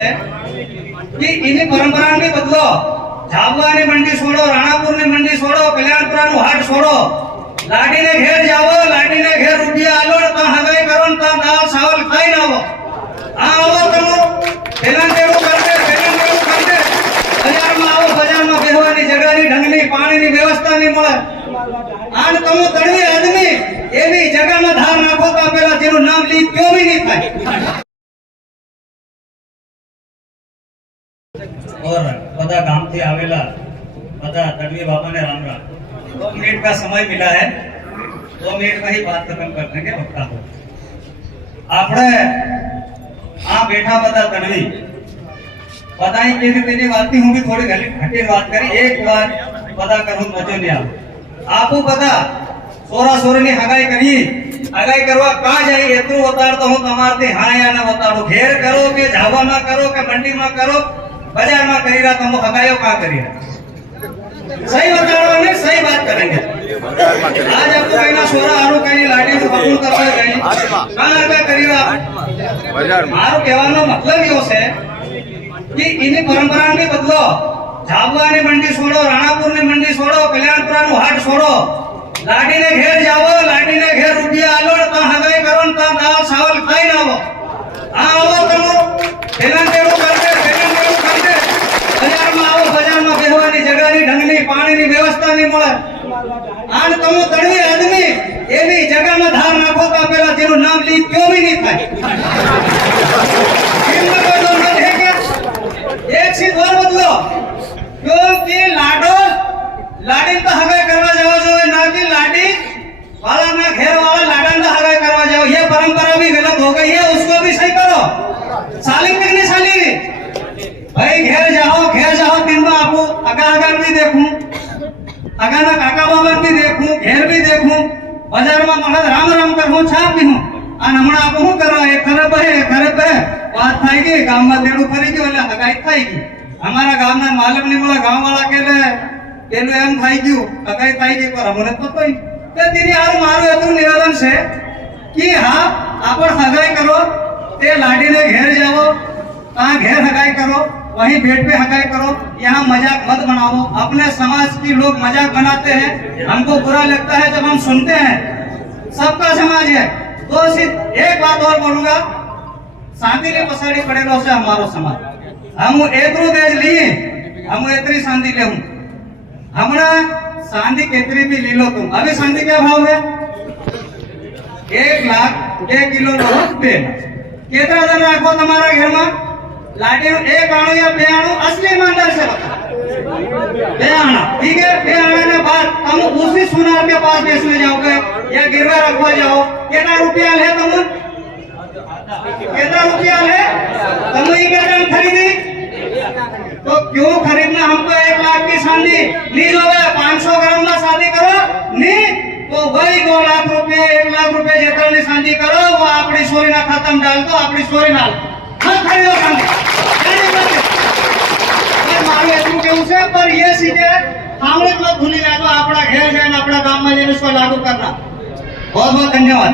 कि इन्हीं परंपरा ने बदलो। झाबुआ ने मंडी छोड़ो, राणापुर ने मंडी छोड़ो, कल्याणपुरा नु हाट छोड़ो, लाडी ने घेर जाओ, लाडी ने घेर रुपया आलो ता हगाई करो ता दाल चावल खाई ना आवो। आ आवो तमो पेलन देरो करते बजार में आओ, बजार में बेहवानी जगह नी ढंगनी पानी नी व्यवस्था नहीं મળે। આન તમો તડવી આદમી એવી જગામાં ધાર નાખો તા પેલા જેનું નામ લી ક્યો भी नहीं થાય। और बदा गांव से आवेला बदा तड़वी बाबा ने राम राम। 2 मिनट का समय मिला है, 2 मिनट में ही बात खत्म कर देंगे। वक्ता को आपने आ बैठा बदा तड़वी बताई के तेरी बात हूँ भी थोड़ी घटी बात करी। एक बार बदा करूँ मजो नहीं आपू बता सोरा सोरी ने हगाई करी, हगाई करवा कहा जाए एतरू उतारता हूँ तमारती हाँ या ना उतारो। घेर करो के झावा में करो के मंडी में करो, बाजार में करी रहा तुम हगायो कहाँ करी रहा। सही बताओ ने सही बात करेंगे। आज आपको कहीं ना सोरा आरू कहीं लाठी से बबूल करते कहीं कहाँ हगा करी रहा। मारो कहवानो मतलब यो से कि इन्हीं परंपरा ने बदलो। झाबुआ ने मंडी छोड़ो, राणापुर ने मंडी छोड़ो, कल्याणपुरा नु हाट छोड़ो, लाडी ने घेर जाओ, लाडी ने घेर रुपया आलो ता हगाई करो ता दाल चावल खाई ना आवो। आ आवो तमो पेलन देरो करते बजार में आओ, बजार में बेहवानी जगह नी ढंगनी पानी नी व्यवस्था नहीं મળે। આન તમો તડવી આદમી એવી જગામાં ધાર નાખો તા પેલા જેનું નામ લી ક્યો भी नहीं થાય। एक चीज और बदलो क्योंकि लाडो लाडी तो हगाई करवा जाओ जो ना कि लाडी वाला ना घेर वाला लाडा ना हगाई करवा जाओ। ये परंपरा भी गलत हो गई है, उसको भी सही करो। साली तक नहीं साली भाई घेर जाओ दिन में आपको अगा भी देखूं, अगा ना काका बाबा भी देखूं, घेर भी देखूं, बाजार में मगज राम राम करूं, छाप भी हूं અને હમણાં આપ શું કરવા એ ખરાબ હે વાત થાય ગઈ ગામમાં તેડું ફરી ગયું એટલે હગાઈ થઈ ગઈ। અમારા ગામના માલક ની મળે ગામ વાળા કેલે પેલું એમ થઈ ગયું હગાઈ થઈ ગઈ પર અમને તો કોઈ તે દીની હારું મારું એટલું નિવેદન છે कि हाँ આપણ હગાઈ કરો તે લાડીને ઘેર જાઓ, તા ઘેર હગાઈ કરો, वहीं बेड पे हगाई करो, यहाँ मजाक मत बनाओ। अपने समाज की लोग मजाक बनाते हैं, हमको बुरा लगता है जब हम सुनते हैं। सबका समाज है तो सिर्फ एक बात और बोलूंगा, शांति ने पसाड़ी पड़ेलो से हमारो समाज। हम एतरू देज लिए, हम एतरी शांति ले हूं हमना शांति केतरी भी ली लो तुम। अभी शांति क्या भाव है? 1 लाख 1 किलो तेल केतरा दिन राखो तुम्हारा घर में? लाडी एक आणु या 2 आणु असली ईमानदार से बता 2 आना, ठीक है? 2 आने के बाद तुम उसी सुनार के पास बेचने जाओगे या गिरवा रखवा जाओ। कितना रुपया है तुम? कितना रुपया है तुम? ये क्या खरीदी? तो क्यों खरीदना? हमको 1 लाख की शादी नहीं जो है 500 ग्राम में शादी करो नहीं तो वही 2 लाख रुपये 1 लाख रुपये जितनी शादी करो वो अपनी सोरी ना खत्म डाल दो, अपनी सोरी ना खरीदो शादी। मारू एटલું કેવું છે पर ये सीधे सामने मत भूली जाओ, अपना घेर जाए अपना गांव में इसको लागू करना। बहुत बहुत धन्यवाद।